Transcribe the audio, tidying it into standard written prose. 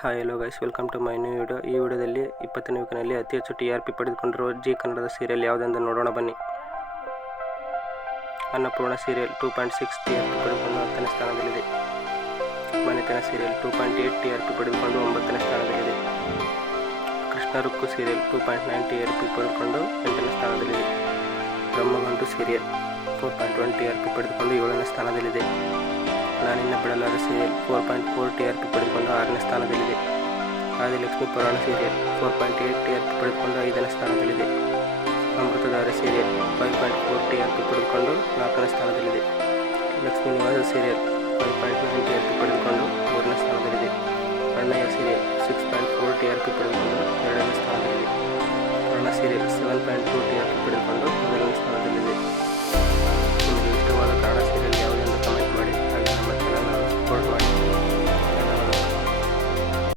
Hi hello guys, welcome to my new video. ಈ ವಿಡಿಯೋದಲ್ಲಿ 20ನೇ ವೀಕ್ನಲ್ಲಿ ಅತಿ ಹೆಚ್ಚು TRP ಪಡೆದುಕೊಂಡಿರುವ ಜಿ ಕನ್ನಡದ ಸೀರಿಯಲ್ ಯಾವುದೆಂದು ನೋಡೋಣ ಬನ್ನಿ. ಅನ್ನಪೂರ್ಣ ಸೀರಿಯಲ್ 2.6 TRP ಪಡೆದುಕೊಂಡು 10ನೇ ಸ್ಥಾನದಲ್ಲಿದೆ. ಮನೆತನ ಸೀರಿಯಲ್ 2.8 TRP ಪಡೆದುಕೊಂಡು 9ನೇ ಸ್ಥಾನದಲ್ಲಿದೆ. ಕೃಷ್ಣ ರುಕ್ಕು ಸೀರಿಯಲ್ 2.9 TRP ಪಡೆದುಕೊಂಡು 8ನೇ ಸ್ಥಾನದಲ್ಲಿದೆ. ಬ್ರಹ್ಮಗಂಟು ಸೀರಿಯಲ್ 4.1 TRP ಪಡೆದುಕೊಂಡು 7ನೇ ಸ್ಥಾನದಲ್ಲಿದೆ. ನಾನಿನ್ನ ಬಿಡಲಾರ ಸೀರಿಯಲ್ 4.4 TRP ಪಡೆದುಕೊಂಡು 6ನೇ ಸ್ಥಾನದಲ್ಲಿದೆ. ಆದಿಲಕ್ಷ್ಮಿ ಪುರಾಣ ಸೀರಿಯಲ್ 4.8 TRP ಪಡೆದುಕೊಂಡು 5ನೇ ಸ್ಥಾನದಲ್ಲಿದೆ. ಅಮೃತಧಾರೆ ಸೀರಿಯಲ್ 5.4 TRP ಪಡೆದುಕೊಂಡು 4ನೇ ಸ್ಥಾನದಲ್ಲಿದೆ. ಲಕ್ಷ್ಮೀ ನಿವಾಸ ಸೀರಿಯಲ್ 5.9 TRP ಪಡೆದುಕೊಂಡು 3ನೇ ಸ್ಥಾನದಲ್ಲಿದೆ. ಅಣ್ಣಯ್ಯ ಸೀರಿಯಲ್ 6.4 TRP ಪಡೆದುಕೊಂಡು 2ನೇ ಸ್ಥಾನದಲ್ಲಿದೆ. ಪುರಾಣ ಸೀರಿಯಲ್ 7.2 TRP ಪಡೆದುಕೊಂಡು 1ನೇ ಸ್ಥಾನದಲ್ಲಿದೆ. ನಿಮಗೆ ಇಷ್ಟವಾದ ಕನ್ನಡ ಸೀರಿಯಲ್ ಯಾವುದು